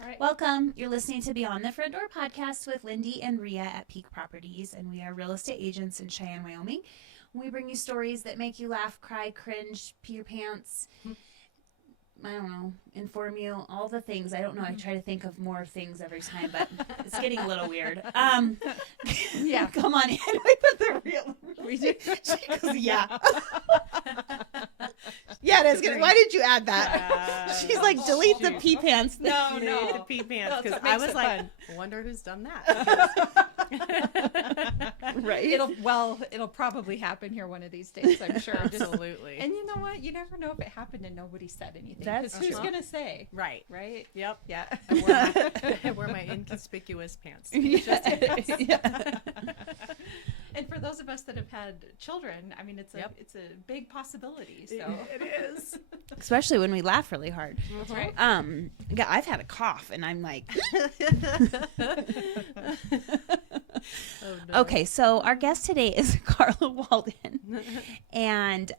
All right. Welcome. You're listening to Beyond the Front Door podcast with Lindy and Rhea at Peak Properties, and we are real estate agents in Cheyenne, Wyoming. We bring you stories that make you laugh, cry, cringe, pee your pants. I don't know, inform you, all the things. I don't know. I try to think of more things every time, but it's getting a little weird. Yeah, come on in. We put the real. We do. She goes, yeah. Yeah, it is good. Why did you add that? She's like, delete the pee pants. No, the pee pants. Because I was like, fun. I wonder who's done that. Right. It'll probably happen here one of these days, I'm sure. Absolutely. And you know what? You never know if it happened and nobody said anything. That's who's true. gonna say? Right. Right? Yep. Yeah. I wear my inconspicuous pants. Yeah. And for those of us that have had children, I mean, it's a big possibility. So It is. Especially when we laugh really hard. That's right. Yeah, I've had a cough, and I'm like. Oh, no. Okay, so our guest today is Karla Walden, and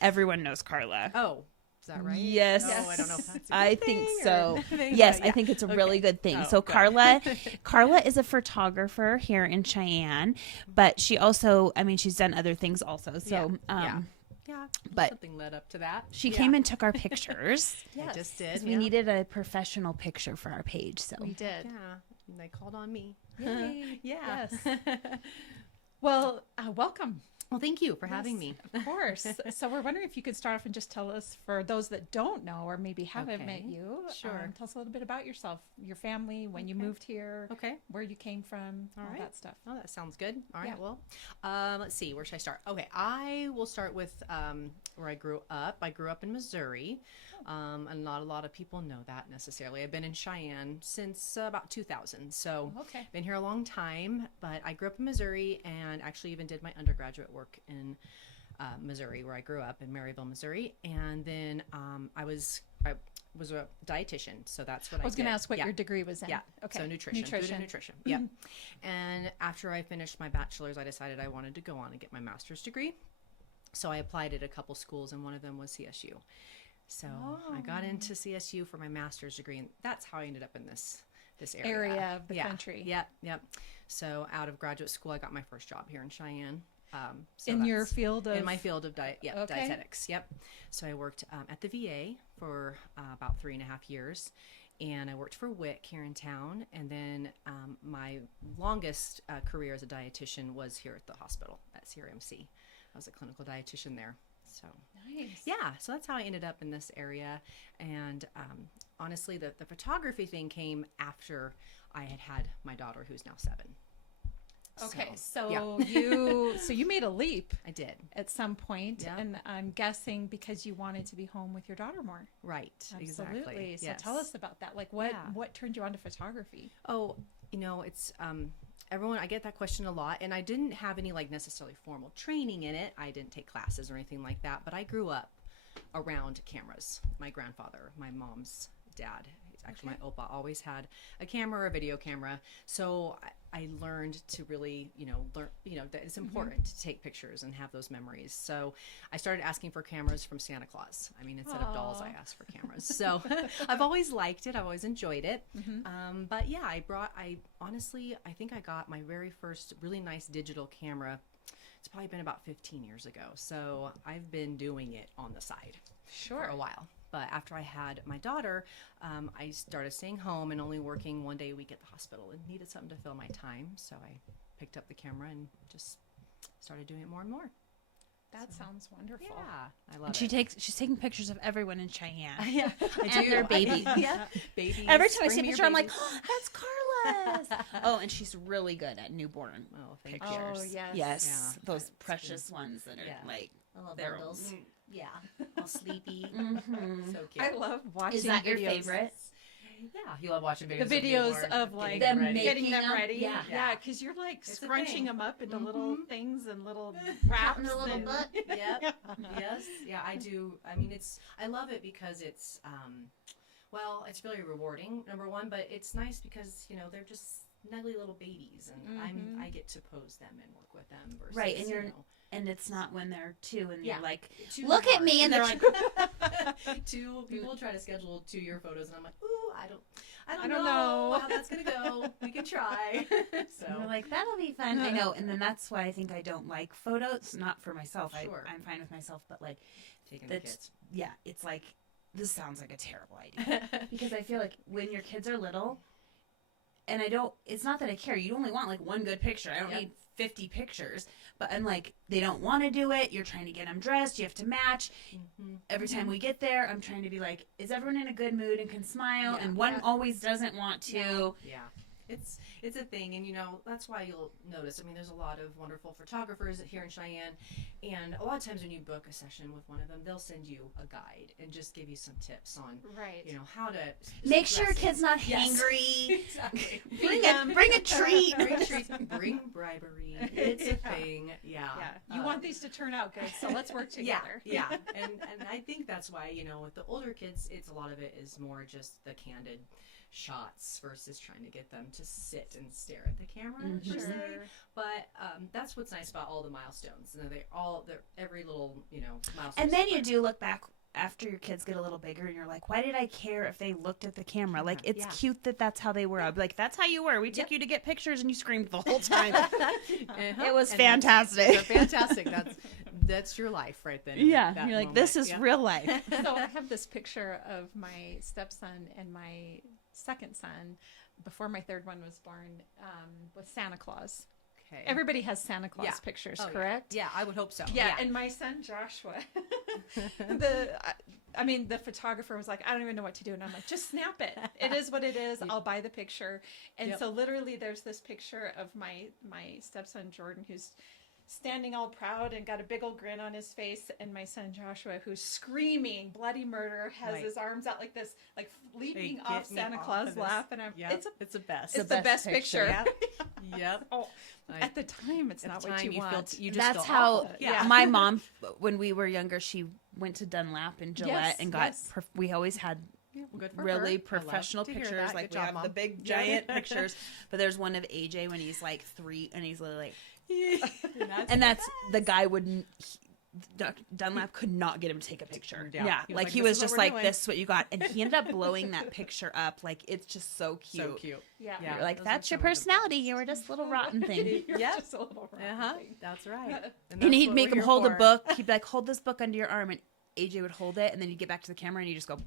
everyone knows Karla. Oh, is that right? Yes. Oh, I don't know if that's a I good think thing so. or- Yes, Yeah. I think it's a really good thing. Oh, So good. Karla is a photographer here in Cheyenne, but she also, I mean, she's done other things also. So, Yeah. but Something led up to that. she came and took our pictures. I just did. 'Cause we needed a professional picture for our page. So We did. Yeah. And they called on me. Yay. Yeah. Yes. Well, welcome. Well, thank you for having me. Of course. So we're wondering if you could start off and just tell us, for those that don't know or maybe haven't met Okay. you, Sure. tell us a little bit about yourself, your family, when you moved here, Okay. where you came from, all right. that stuff. Oh, that sounds good. All right. Yeah. Well, let's see. Where should I start? Okay. I will start with where I grew up. I grew up in Missouri. And not a lot of people know that necessarily. I've been in Cheyenne since about 2000. So Okay. been here a long time, but I grew up in Missouri and actually even did my undergraduate work in Missouri, where I grew up in Maryville, Missouri. And then I was a dietitian. So that's what I I was going to did. ask what Yeah. your degree was in. Yeah. Okay. So nutrition. Food and nutrition. Yep. And after I finished my bachelor's, I decided I wanted to go on and get my master's degree. So I applied at a couple schools, and one of them was CSU. So I got into CSU for my master's degree, and that's how I ended up in this area of the country. Yep. So out of graduate school, I got my first job here in Cheyenne. So in your that's- field of... in my field of dietetics. Yep. So I worked at the VA for about 3.5 years, and I worked for WIC here in town. And then my longest career as a dietitian was here at the hospital at CRMC. I was a clinical dietitian there. So Nice. yeah, so that's how I ended up in this area. And honestly, the photography thing came after I had my daughter, who's now 7. Okay, So, so yeah. you made a leap I did. at some point, Yeah. and I'm guessing because you wanted to be home with your daughter more. Right. Absolutely. Exactly. So Yes. tell us about that. Like, what Yeah. what turned you on to photography? Oh, it's everyone, I get that question a lot, and I didn't have any like necessarily formal training in it. I didn't take classes or anything like that, but I grew up around cameras. My grandfather, my mom's dad, actually my opa, always had a camera or a video camera. So I learned to really, that it's important to take pictures and have those memories. So I started asking for cameras from Santa Claus. I mean, instead of dolls, I asked for cameras. So I've always liked it. I've always enjoyed it. But yeah, I honestly think I got my very first really nice digital camera. It's probably been about 15 years ago. So I've been doing it on the side for a while. But after I had my daughter, I started staying home and only working 1 day a week at the hospital, and needed something to fill my time. So I picked up the camera and just started doing it more and more. That sounds wonderful. Yeah, I love she it. she's taking pictures of everyone in Cheyenne. Yeah, I And their baby. Yeah, babies. Every time I Bring see a me your picture, I'm like, babies. oh, that's Karla's. Oh, and she's really good at newborn Oh, thank pictures. you. Oh, yes. Yes, Yeah, those that's precious ones that are Yeah. like I love they're bundles. yeah. All sleepy. Mhm. So cute. I love watching Is that your videos. favorite? Yeah, you love watching The videos. videos newborn of like Them ready. making getting them them? ready. Yeah. Yeah, because you're like It's a scrunching thing. them up into little things and little Wrapped wraps. in a little and- butt. Yep. Yes. Yeah, I do. I mean, I love it because it's, it's really rewarding, number one, but it's nice because, they're just snuggly little babies, and I get to pose them and work with them versus, Right, and and it's not when they're 2 and Yeah. you're like, too look at hard. me, and they're like, People try to schedule 2-year photos, and I'm like, ooh, I don't know how that's going to go. We can try. So And we're like, that'll be fun. I know. And then that's why I think I don't like photos. Not for myself. Sure. I'm fine with myself. But like, taking the kids. Yeah, it's like, this sounds like a terrible idea. Because I feel like when your kids are little, and it's not that I care. You only want like one good picture. I don't need 50 pictures. But I'm like, they don't want to do it. You're trying to get them dressed. You have to match. Every time we get there, I'm trying to be like, is everyone in a good mood and can smile? And one always doesn't want to. Yeah. It's a thing, and that's why you'll notice. I mean, there's a lot of wonderful photographers here in Cheyenne, and a lot of times when you book a session with one of them, they'll send you a guide and just give you some tips on, how to make sure your kid's not hangry. Exactly. Bring a treat. Bring bribery. It's a thing. Yeah. You want these to turn out good, so let's work together. Yeah. And I think that's why with the older kids, a lot of it is more just the candid shots versus trying to get them to sit and stare at the camera per se. But that's what's nice about all the milestones. They're every little milestone. And then you do look back after your kids get a little bigger, and you're like, why did I care if they looked at the camera? Like, it's cute that's how they were. I'd be like, that's how you were. We took you to get pictures, and you screamed the whole time. It was fantastic. They're fantastic. That's your life right then. Yeah, you're like, this is real life. So I have this picture of my stepson and my second son before my third one was born with Santa Claus. Okay. Everybody has Santa Claus pictures, correct? Yeah, I would hope so. Yeah, and my son Joshua, the photographer was like, I don't even know what to do. And I'm like, just snap it. It is what it is. I'll buy the picture. And so literally there's this picture of my stepson Jordan, who's standing all proud and got a big old grin on his face, and my son Joshua, who's screaming bloody murder, has his arms out like this, like leaping off Santa Claus' lap, and it's the best. It's the best picture. Yep. Oh, at the time, it's not what you want. That's how my mom, when we were younger, she went to Dunlap and Gillette and got. We always had really professional pictures. Like we have the big giant pictures, but there's one of AJ when he's like 3, and he's literally like. And that's the guy wouldn't. Dunlap could not get him to take a picture. Yeah, like he was just like, "This is what you got," and he ended up blowing that picture up. Like it's just so cute. So cute. Yeah. You're like, that's your personality. You were just a little rotten thing. Just a little rotten thing. That's right. And he'd make him hold a book. He'd be like, "Hold this book under your arm," and AJ would hold it, and then you'd get back to the camera, and you just go.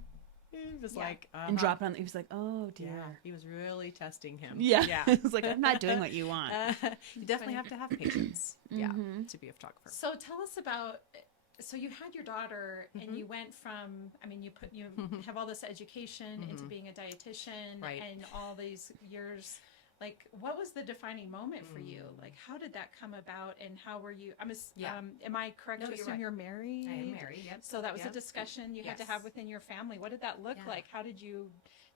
He was like, and drop it on. He was like, "Oh dear." Yeah, he was really testing him. Yeah. It was like, I'm not doing what you want. You definitely have to have patience. To be a photographer. So tell us about. So you had your daughter, and you went from. I mean, you have all this education into being a dietitian, and all these years. Like, what was the defining moment for you? Like, how did that come about, and how were you? Am I correct to assume you're married? I am married. Yep. So that was a discussion you had to have within your family. What did that look like? How did you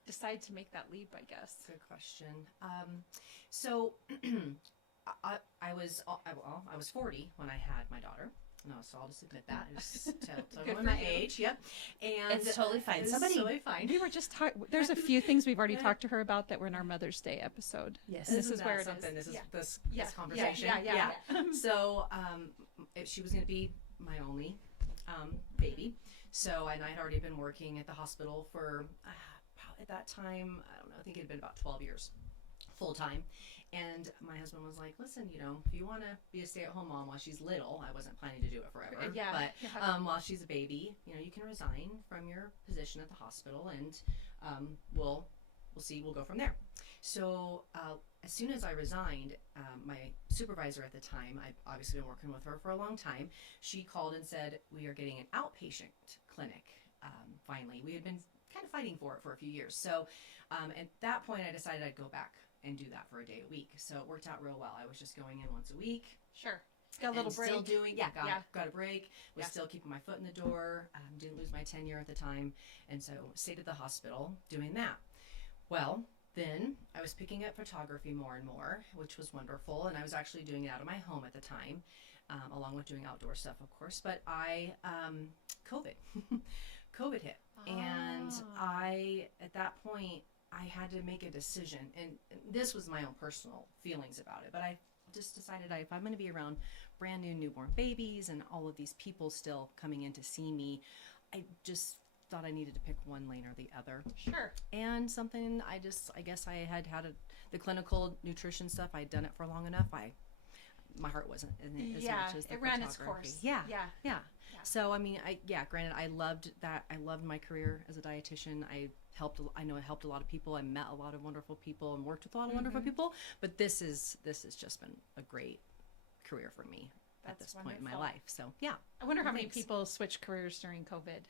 decide to make that leap? I guess. Good question. So I was 40 when I had my daughter. No, so I'll just admit that. Just tell everyone my age. Yep. And it's totally fine. It's totally fine. We were just there's a few things we've already talked to her about that were in our Mother's Day episode. Yes. This is where it is. This conversation. Yeah. So she was going to be my only baby. So, and I had already been working at the hospital for, at that time, I don't know, I think it had been about 12 years, full time. And my husband was like, listen, if you want to be a stay-at-home mom while she's little, I wasn't planning to do it forever. But while she's a baby, you can resign from your position at the hospital, and we'll see. We'll go from there. So as soon as I resigned, my supervisor at the time, I'd obviously been working with her for a long time, she called and said, we are getting an outpatient clinic. Finally, we had been kind of fighting for it for a few years. So at that point, I decided I'd go back and do that for a day a week. So it worked out real well. I was just going in once a week. Sure. Got a little break. Still doing, got a break. Was still keeping my foot in the door. Didn't lose my tenure at the time. And so stayed at the hospital doing that. Well, then I was picking up photography more and more, which was wonderful. And I was actually doing it out of my home at the time, along with doing outdoor stuff, of course. But COVID hit. And I, at that point, I had to make a decision, and this was my own personal feelings about it, but I just decided if I'm going to be around brand new newborn babies and all of these people still coming in to see me, I just thought I needed to pick one lane or the other. Sure. And something I guess I had the clinical nutrition stuff. I'd done it for long enough. My heart wasn't in it as much as the it ran its course. Yeah. Yeah. So I mean, granted, I loved that. I loved my career as a dietitian. I know it helped a lot of people. I met a lot of wonderful people and worked with a lot of wonderful people. But this has just been a great career for me at this point in my life. So yeah. I wonder how many people switched careers during COVID.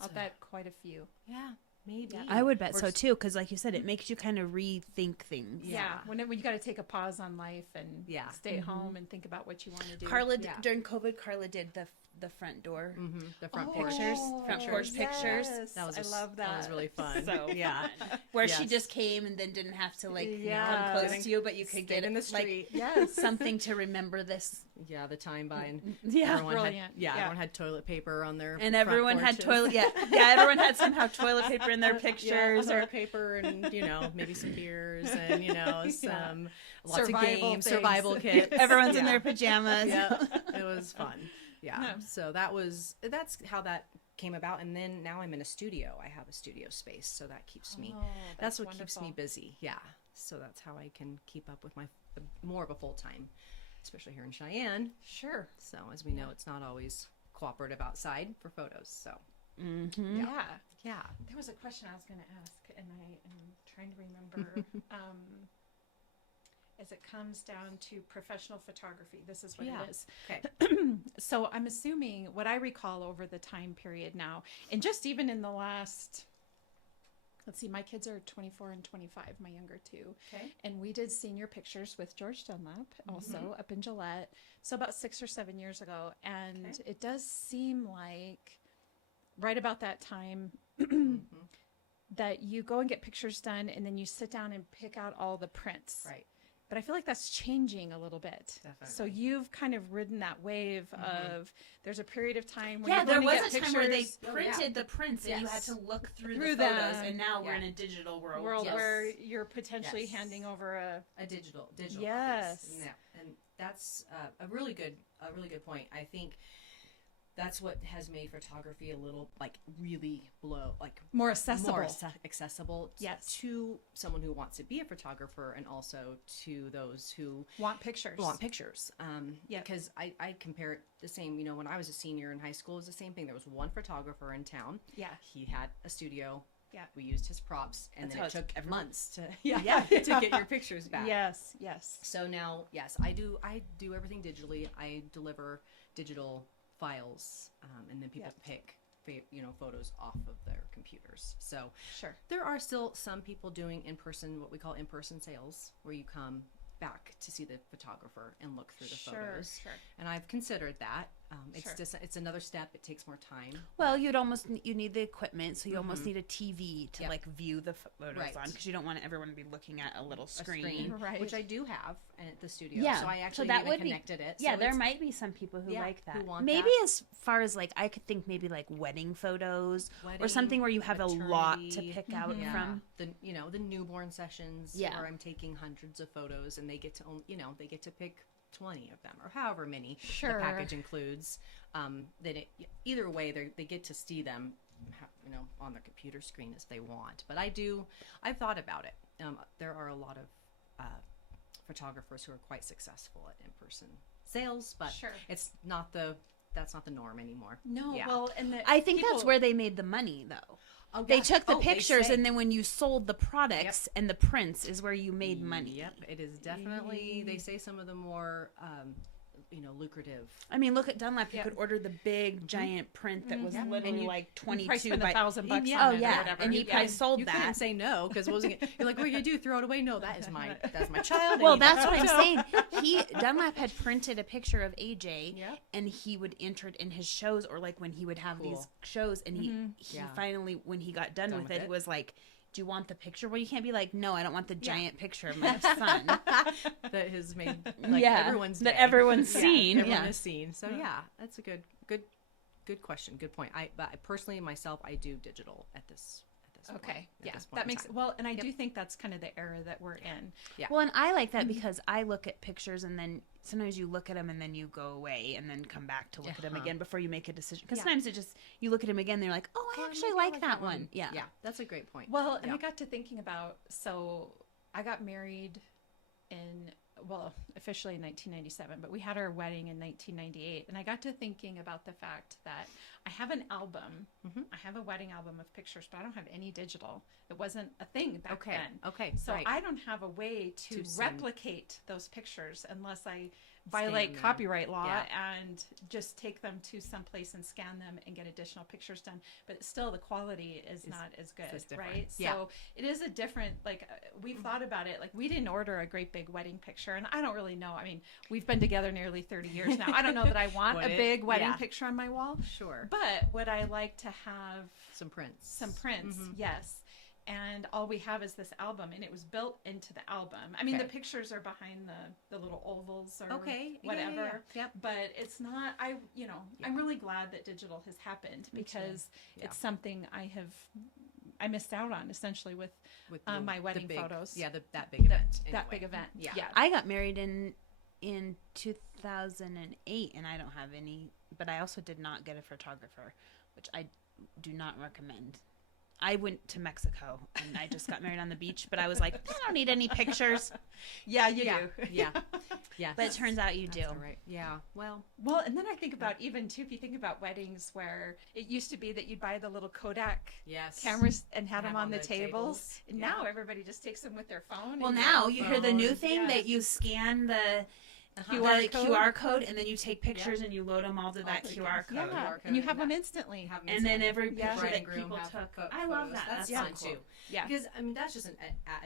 I'll bet quite a few. Yeah. Maybe. I would bet so too, because like you said, it makes you kind of rethink things. Yeah, when you got to take a pause on life and stay home and think about what you want to do. Karla, during COVID, Karla did the front door, the front pictures, front porch pictures. I love that. That was really fun. So where she just came and then didn't have to come close to you, but you could get in the street. Something to remember this. Yeah, the time by Brilliant. Everyone had toilet paper on their and everyone had toilet. Everyone had somehow toilet paper in their pictures or paper, and maybe some beers and some lots survival of games, things. survival kits. Everyone's in their pajamas. Yeah, it was fun. Yeah. So that's how that came about. And then now I'm in a studio. I have a studio space, so that keeps me. That's what keeps me busy. Yeah. So that's how I can keep up with my more of a full time, especially here in Cheyenne. Sure. So as we know, it's not always cooperative outside for photos. So. Yeah. There was a question I was going to ask, and I am trying to remember. As it comes down to professional photography, this is what it is. Okay. So I'm assuming what I recall over the time period now, and just even in the last, let's see, my kids are 24 and 25, my younger two. Okay. And we did senior pictures with George Dunlap also up in Gillette. So about 6 or 7 years ago. And it does seem like right about that time that you go and get pictures done and then you sit down and pick out all the prints. Right. But I feel like that's changing a little bit. Definitely. So you've kind of ridden that wave of there's a period of time when there was get a time where they pictures printed the prints and you had to look through the them. photos, and now we're in a digital world where you're potentially handing over a digital yes copies. Yeah, and that's a really good point. I think that's what has made photography a little really more accessible. Accessible yes. to someone who wants to be a photographer, and also to those who want pictures. Because I compare it the same. When I was a senior in high school, it was the same thing. There was one photographer in town. Yeah, he had a studio. Yeah, we used his props, and then it took months to to get your pictures back. Yes. So now, yes, I do everything digitally. I deliver digital files, and then people pick photos off of their computers. So there are still some people doing what we call in-person sales, where you come back to see the photographer and look through the photos. And I've considered that. It's just it's another step. It takes more time. Well, you need the equipment, so you almost need a TV to view the photos on, because you don't want everyone to be looking at a little screen. Which I do have at the studio. Yeah, so I actually connected it. Yeah, so there might be some people who like that. Who want maybe that. As far as I could think maybe wedding photos or something where you have a lot to pick out from. The newborn sessions where I'm taking hundreds of photos, and they get to pick 20 of them, or however many the package includes. Either way, they get to see them, on their computer screen as they want. But I've thought about it. There are a lot of photographers who are quite successful at in-person sales, but that's not the norm anymore. No, well, and I think that's where they made the money, though. Oh, they took the pictures, and then when you sold the products and the prints is where you made money. Yep, it is definitely. They say some of the more, lucrative. I mean, look at Dunlap. You could order the big giant print that was literally 22 by $1,000. Oh yeah, and he probably sold you that. You couldn't say no, because what was it? You're like, what are you gonna do? Throw it away? No, that's my child. Well, that's what I'm saying. Dunlap had printed a picture of AJ, and he would enter it in his shows, or when he would have these shows, and he finally, when he got done with it, was like, do you want the picture? Well, you can't be like, no, I don't want the giant picture of my son. That has made everyone's day. That everyone's seen. Everyone has seen. So that's a good question. Good point. But personally, myself, I do digital at this Okay. Yeah. this point That in makes time. well, and I do think that's kind of the era that we're in. Yeah. Well, and I like that because I look at pictures and then sometimes you look at them and then you go away and then come back to look at them again before you make a decision. Because sometimes it just, you look at them again and you're like, oh, I actually like that one. Yeah. Yeah, that's a great point. Well, and Yeah. I got to thinking about, so I got married officially in 1997, but we had our wedding in 1998. And I got to thinking about the fact that I have an album. I have a wedding album of pictures, but I don't have any digital. It wasn't a thing back then. Okay. So right. I don't have a way to send. replicate those pictures unless I violate them. copyright law Yeah. and just take them to some place and scan them and get additional pictures done. But still, the quality is not as good, it's different. right? Yeah. So it is a different, like, we've thought about it. Like, we didn't order a great big wedding picture, and I don't really know. I mean, we've been together nearly 30 years now. I don't know that I want Would a it? big wedding Yeah. picture on my wall. Sure. But would I like to have Some prints. some prints? Yes. And all we have is this album, and it was built into the album. I mean, Okay. the pictures are behind the little ovals or Okay. Yeah, whatever. yeah. Yep. But it's not. I'm really glad that digital has happened because Yeah. it's something I missed out on essentially with my wedding big, photos. Yeah, that big event. that anyway. big event. Yeah. Yeah. I got married in 2008 and I don't have any, but I also did not get a photographer, which I do not recommend. I went to Mexico and I just got married on the beach, but I was like, I don't need any pictures. Yeah, you Yeah. do. Yeah. Yeah. But it turns out you do. All right. Yeah. Well. Well, and then I think about even too, if you think about weddings where it used to be that you'd buy the little Kodak Yes. cameras and had Have them on on the the tables. tables. And Yeah. now everybody just takes them with their phone. Well, and now you hear the new phone, thing yeah. that you scan the QR code and then you take pictures and you load them all to that to the QR code. Yeah, QR and you code, have them yeah. instantly. Have them And then instantly. every Yeah. picture Bride that and groom people have took. photos. I love that. That's That's fun so cool. too. Yeah. Because I mean that's just an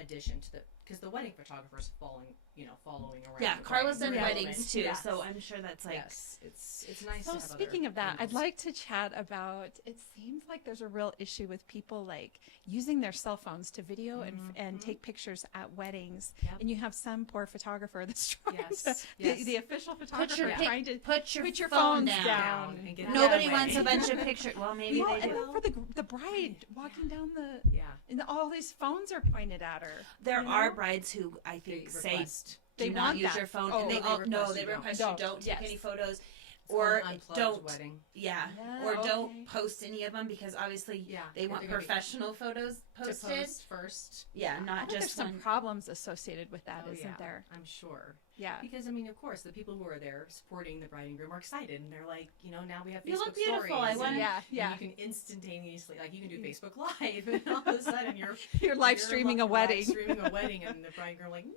addition to because the wedding photographer's following around. Yeah, the Carla's bride done and groom. weddings too, Yes. so I'm sure that's like. Yes, it's nice. So to have speaking other of that, I'd angles. like to chat about, it seems like there's a real issue with people like using their cell phones to video and take pictures at weddings. Yep. And you have some poor photographer that's trying Yes, to, yes. the official photographer your trying to Put your phones phone down. and get Nobody that wants way. a bunch of pictures. Well, maybe Well, they and do. then for the bride walking down the, Yeah. and all these phones are pointed at her. There you are know? brides who I think They say request. They do not want use that. your phone, Oh, and they they no, request they you don't. request Don't. you don't take Yes. any photos, It's or called an unplugged don't. wedding. Yeah, Yeah, or okay. don't post any of them because obviously Yeah, they want they're gonna be- professional photos To posted. post first. Yeah, I not think there's just some one. problems associated with that, Oh, not yeah, there? I'm sure. Yeah. Because I mean, of course, the people who are there supporting the bride and groom are excited, and they're like, now we have Facebook You look beautiful. stories. I and- wanna- Yeah, and yeah. you can instantaneously, like, you can do Facebook Live, and all of a sudden you're Live streaming a wedding. Live streaming a wedding, and the bride and groom are like, no,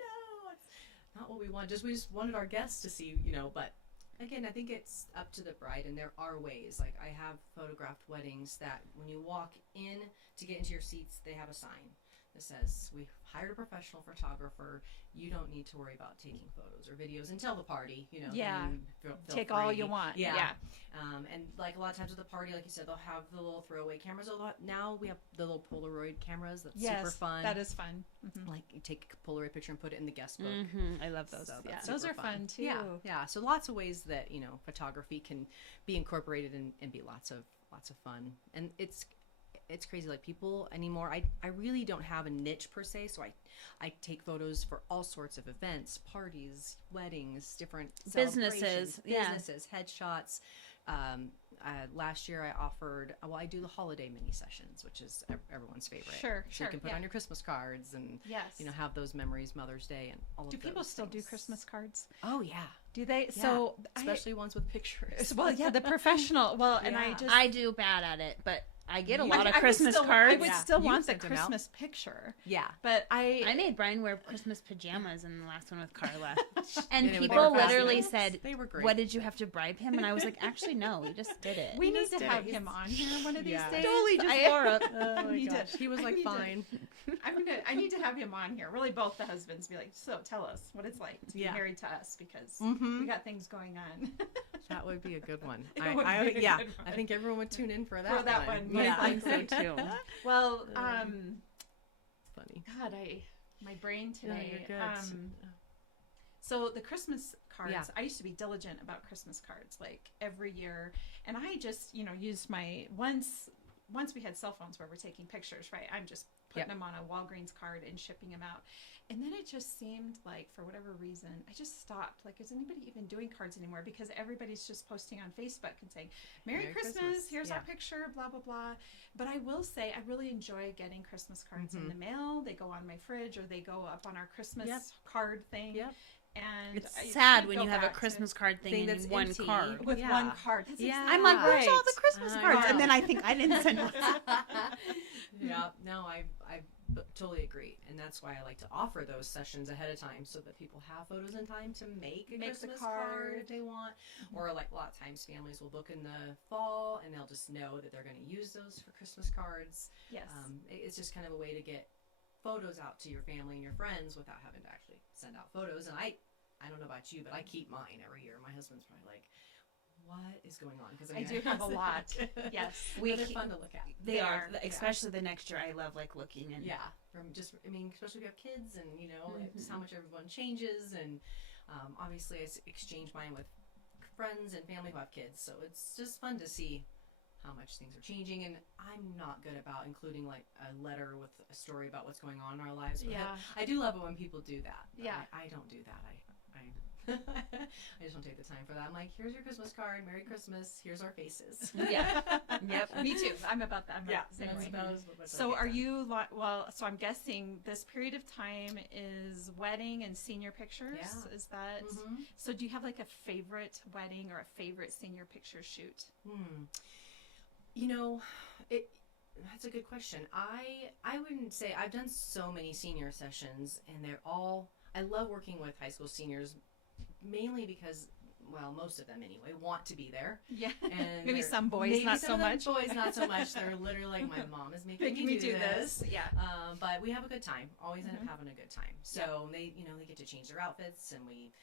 it's not what we want. We just wanted our guests to see, But again, I think it's up to the bride, and there are ways. Like, I have photographed weddings that when you walk in to get into your seats, they have a sign that says, "We hired a professional photographer. You don't need to worry about taking photos or videos until the party. Yeah. then feel Take all free." you want. Yeah. Yeah. And like a lot of times at the party, like you said, they'll have the little throwaway cameras. Now we have the little Polaroid cameras. That's Yes, super fun. that is fun. Like, you take a Polaroid picture and put it in the guest book. I love those. So Yeah, that's those super are fun, too. Yeah. So lots of ways that photography can be incorporated and be lots of fun. And it's crazy. Like, people anymore, I really don't have a niche per se. So I take photos for all sorts of events, parties, weddings, different Businesses, celebrations, yeah. businesses, headshots. Last year I do the holiday mini sessions, which is everyone's favorite. Sure, So you can put yeah. on your Christmas cards and Yes. have those memories, Mother's Day, and all of Do those people still do things. Christmas cards? Oh yeah, Do they? yeah. So especially ones with pictures. well, yeah, the professional. Well, and I Yeah. just I do bad at it, but I get a I- lot I of would Christmas still- cards. I would Yeah. still You want the sent them out. Christmas picture, Yeah. but I made Brian wear Christmas pajamas in the last one with Carla. And they were people fabulous. literally said, They were great. "What did you have to bribe him?" And I was like, "Actually, no, we just did it." we need just to did have it. him on here one of these Yeah. days. totally just I- wore up. Oh my need to- gosh, he was I like need to- fine. I need to have him on here. Really, both the husbands be like, so tell us what it's like to be Yeah. married to us because Mhm. we got things going on. That would be a good one. It would be a good yeah, one. I think everyone would tune in for that. For that one, Yeah, I most think so too. Well, Funny. God, my brain today. you're good. So the Christmas cards, Yeah. I used to be diligent about Christmas cards, like every year, and I just, used my once once we had cell phones where we're taking pictures, right? I'm just putting them on a Walgreens card and shipping them out. And then it just seemed like, for whatever reason, I just stopped. Like, is anybody even doing cards anymore? Because everybody's just posting on Facebook and saying, Merry Christmas, here's our picture, blah, blah, blah. But I will say, I really enjoy getting Christmas cards in the mail. They go on my fridge, or they go up on our Christmas card thing. Yep. And it's sad when you have a Christmas card thing that's in one empty. card. With one card. That's I'm like, where's all the Christmas cards? know. And then I think I didn't send one. Yeah, no, I totally agree. And that's why I like to offer those sessions ahead of time so that people have photos in time to make a Christmas card if they want. Or like a lot of times families will book in the fall and they'll just know that they're going to use those for Christmas cards. Yes. It's just kind of a way to get photos out to your family and your friends without having to actually send out photos. And I don't know about you, but I keep mine every year. My husband's probably like, what is going on? Because I do have a lot. Yes. They're fun to look at. They are. Especially the next year. I love like looking and especially if you have kids and just how much everyone changes, and obviously I exchange mine with friends and family who have kids, so it's just fun to see how much things are changing. And I'm not good about including like a letter with a story about what's going on in our lives. But I do love it when people do that. Yeah. I don't do that. I just don't take the time for that. I'm like, here's your Christmas card. Merry Christmas. Here's our faces. Yeah. Yep. Me too. I'm about that. So are you, so I'm guessing this period of time is wedding and senior pictures. Yeah. Is that, so do you have like a favorite wedding or a favorite senior picture shoot? That's a good question. I wouldn't say, I've done so many senior sessions, and I love working with high school seniors, mainly because, well, most of them anyway, want to be there. Yeah. And maybe some boys, not so much. Boys, not so much. They're literally like, my mom is making me do this. Yeah. But we have a good time. Always end up having a good time. So they get to change their outfits, and we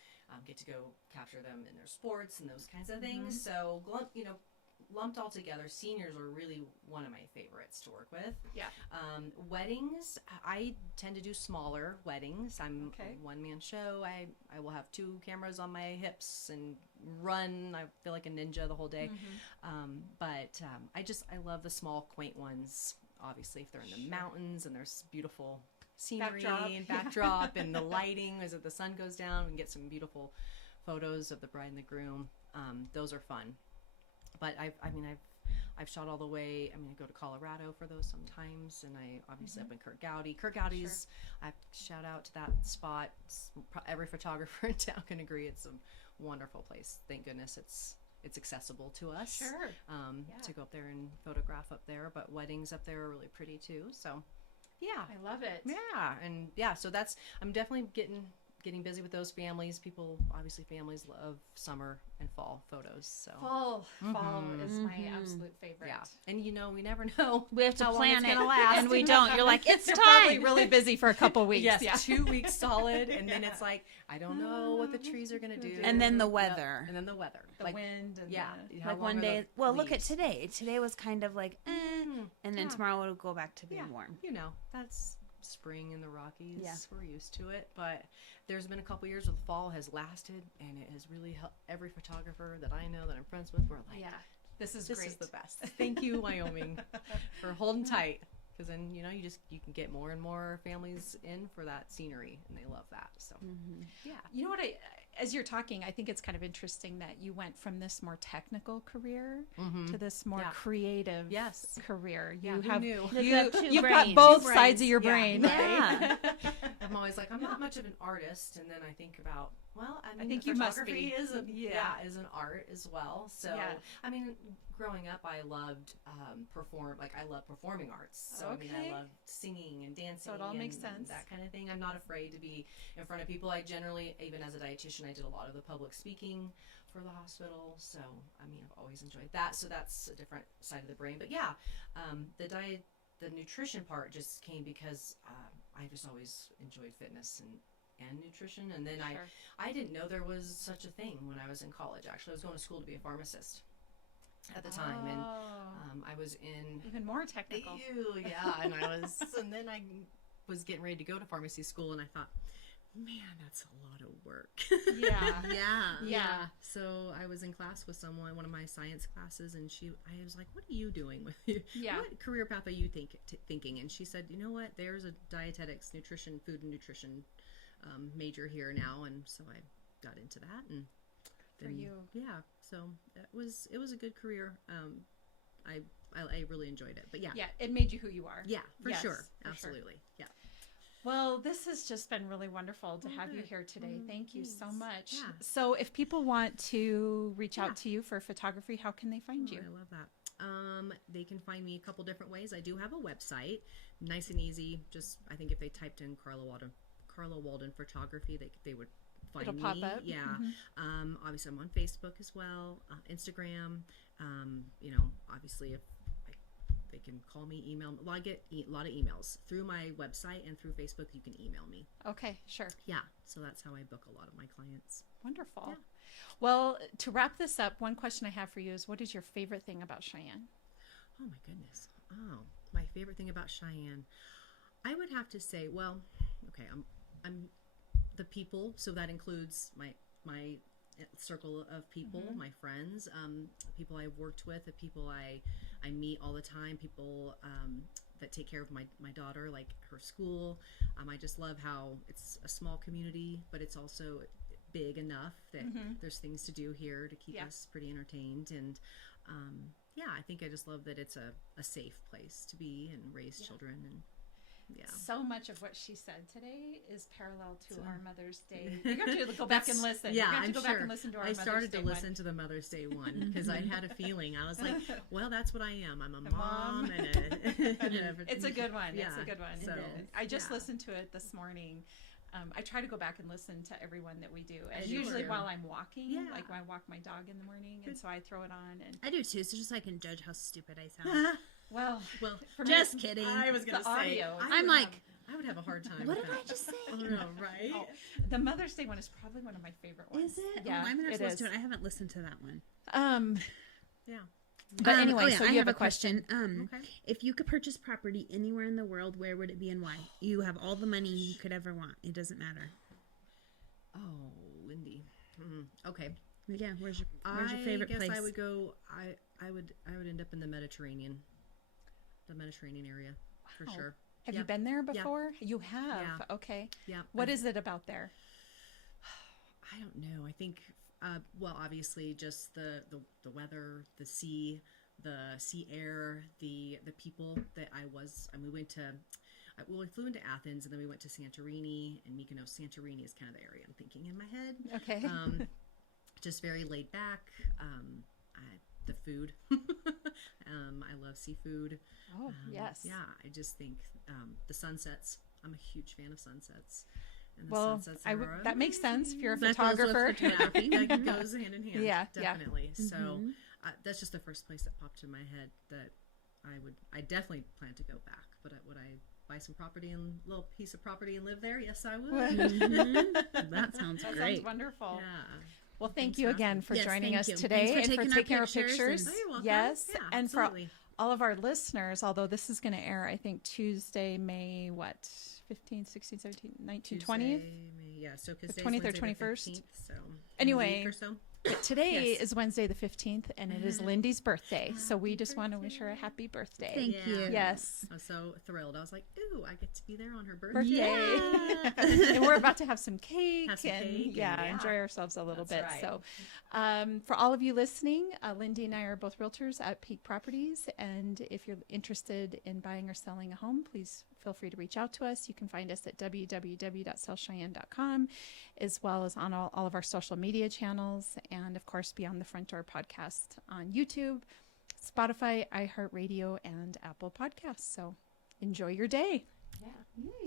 get to go capture them in their sports and those kinds of things. So, lumped all together, seniors are really one of my favorites to work with. Yeah. Weddings, I tend to do smaller weddings. I'm Okay. a one-man show. I will have 2 cameras on my hips and run. I feel like a ninja the whole day. But I love the small, quaint ones. Obviously, if they're in the mountains and there's beautiful scenery and backdrop and the lighting as the sun goes down, we can get some beautiful photos of the bride and the groom. Those are fun. But I've shot all the way. I go to Colorado for those sometimes, and I obviously up in Kurt Gowdy. Kurt Gowdy's, I shout out to that spot. Every photographer in town can agree it's a wonderful place. Thank goodness it's accessible to us. Sure. To go up there and photograph up there. But weddings up there are really pretty too. So, yeah, I love it. Yeah, and so I'm definitely getting busy with those families. Families love summer and fall photos. So fall is my absolute favorite. Yeah, and we never know. We have to plan it, last. and we don't. You're like, it's You're time. probably really busy for a couple weeks. Yes, yeah. 2 weeks solid, and then it's like, I don't know what the trees are gonna do. And then the weather. And then the weather. The wind. And like one day. Well, look at today. Today was kind of like, and then tomorrow it'll go back to being warm. That's spring in the Rockies. Yeah. We're used to it, but there's been a couple years where the fall has lasted, and it has really helped every photographer that I know that I'm friends with. We're like, this is this great. is the best. Thank you, Wyoming, for holding tight, because then you can get more and more families in for that scenery, and they love that. So You know what as you're talking, I think it's kind of interesting that you went from this more technical career to this more creative career. You have you've got both sides of your brain. Yeah. I'm always like, I'm not much of an artist, and then I think about, I think you must be. is an art as well. So growing up, I loved I love performing arts. So I love singing and dancing. So it all makes sense. And that kind of thing. I'm not afraid to be in front of people. I generally, even as a dietitian, I did a lot of the public speaking for the hospital. So I've always enjoyed that. So that's a different side of the brain. But the nutrition part just came because I just always enjoyed fitness and nutrition. And then I didn't know there was such a thing when I was in college. Actually, I was going to school to be a pharmacist at the time, and I was in even more technical. And then I was getting ready to go to pharmacy school, and I thought, man, that's a lot of work. Yeah. Yeah. So I was in class with someone, one of my science classes, and I was like, what are you doing with you? Yeah. What career path are you thinking? And she said, you know what, there's a dietetics, food and nutrition major here now. And so I got into that. And for you. Yeah. So it was a good career. I really enjoyed it, but yeah. Yeah. It made you who you are. Yeah, for Yes, sure. for Absolutely. Sure. Yeah. Well, this has just been really wonderful to have you good. here today. Thank you so much. Yeah. So if people want to reach out to you for photography, how can they find you? I love that. They can find me a couple different ways. I do have a website, nice and easy. Just, I think if they typed in Karla Walden photography, they would find It'll me. pop up. Yeah. Mm-hmm. Obviously I'm on Facebook as well, Instagram. Obviously if they can call me, email me. Well, I get a lot of emails through my website and through Facebook. You can email me. Okay, sure. Yeah. So that's how I book a lot of my clients. Wonderful. Yeah. Well, to wrap this up, one question I have for you is, what is your favorite thing about Cheyenne? Oh my goodness. Oh, my favorite thing about Cheyenne. I would have to say, well, okay, I'm the people. So that includes my circle of people, my friends, people I've worked with, the people I meet all the time, people that take care of my daughter, like her school. I just love how it's a small community, but it's also big enough that there's things to do here to keep us pretty entertained. And I think I just love that it's a safe place to be and raise children. And so much of what she said today is parallel to our Mother's Day. You have to go back and listen. Yeah, you have to I'm go sure. back and listen to our I Mother's started Day to listen to the Mother's Day one because I had a feeling. I was like, well, that's what I am. I'm a mom. And it's a good one. Yeah, it's a good one. so, I just listened to it this morning. I try to go back and listen to everyone that we do, and Sure. usually while I'm walking, Yeah. like when I walk my dog in the morning, and so I throw it on. And I do too, so just so I can judge how stupid I sound. well, well, Just kidding. I was going to the say, audio. I'm like, I would have a hard time. what with did I that. just say? I don't know, right? Oh, the Mother's Day one is probably one of my favorite ones. Is it? Yeah, oh, I'm it supposed is. to. I haven't listened to that one. Yeah. But anyway, so I you have have a question. Okay. If you could purchase property anywhere in the world, where would it be and why? You have all the money you could ever want. It doesn't matter. Oh, Lindy. Okay. Yeah, where's your favorite place? I guess I would go. I would end up in the Mediterranean area for Wow. sure. Have Yeah. you been there before? You have. Yeah. Okay. Yeah. What is it about there? I don't know. I think, well, obviously, just the weather, the sea air, the people that we went to. We flew into Athens and then we went to Santorini and Mykonos. Santorini is kind of the area I'm thinking in my head. Okay. Just very laid back. The food. I love seafood. Oh, yes. Yeah, I just think the sunsets. I'm a huge fan of sunsets. And the Well, sunsets that makes sense if you're a That goes with photographer. photography. That goes hand in hand. Yeah, yeah. Definitely. So that's just the first place that popped in my head that I definitely plan to go back. But would I buy some property and little piece of property and live there? Yes, I would. That sounds That great. sounds wonderful. Yeah. Well, thank Thanks you for again asking. for Yes, joining thank us you. today Thanks and for taking our pictures. pictures. Oh, you're welcome. Yes, Yeah, and absolutely. for all of our listeners, although this is going to air, I think Tuesday, May 15th, 16th, 17th, 19th, 20th. Yeah, so because The 20th or 21st. So in a Anyway, week or so. But today Yes. is Wednesday the 15th, and it is Lindy's birthday. So we just want to wish her a happy birthday. Thank you. Yes. I was so thrilled. I was like, ooh, I get to be there on her birthday. Birthday. Yeah. And we're about to have some cake, Have some and, cake and yeah, yeah. enjoy ourselves a little That's bit. right. So for all of you listening, Lindy and I are both realtors at Peak Properties. And if you're interested in buying or selling a home, please feel free to reach out to us. You can find us at www.sellcheyenne.com, as well as on all of our social media channels. And of course, Beyond the Front Door podcast on YouTube, Spotify, iHeartRadio, and Apple Podcasts. So enjoy your day.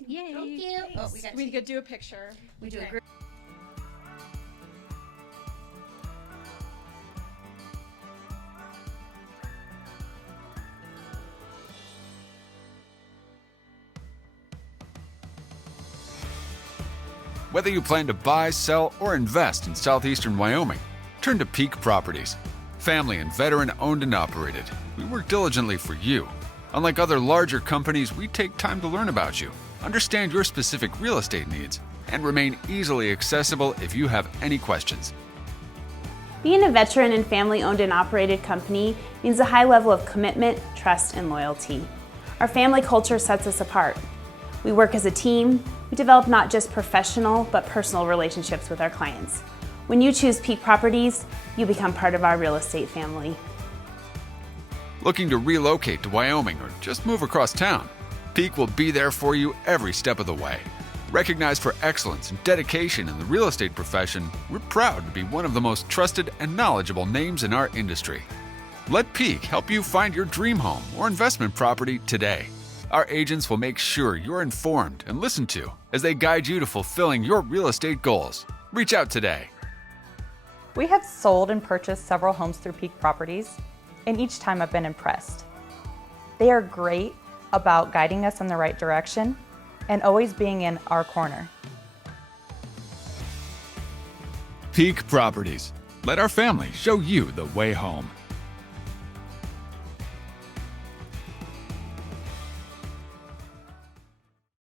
Yay. Thank you. Oh, We could do a picture. we do a group. Whether you plan to buy, sell, or invest in southeastern Wyoming, turn to Peak Properties. Family and veteran owned and operated, we work diligently for you. Unlike other larger companies, we take time to learn about you. understand your specific real estate needs, and remain easily accessible if you have any questions. Being a veteran and family-owned and operated company means a high level of commitment, trust, and loyalty. Our family culture sets us apart. We work as a team. We develop not just professional, but personal relationships with our clients. When you choose Peak Properties, you become part of our real estate family. Looking to relocate to Wyoming or just move across town? Peak will be there for you every step of the way. Recognized for excellence and dedication in the real estate profession, we're proud to be one of the most trusted and knowledgeable names in our industry. Let Peak help you find your dream home or investment property today. Our agents will make sure you're informed and listened to as they guide you to fulfilling your real estate goals. Reach out today. We have sold and purchased several homes through Peak Properties, and each time I've been impressed. They are great about guiding us in the right direction and always being in our corner. Peak Properties. Let our family show you the way home.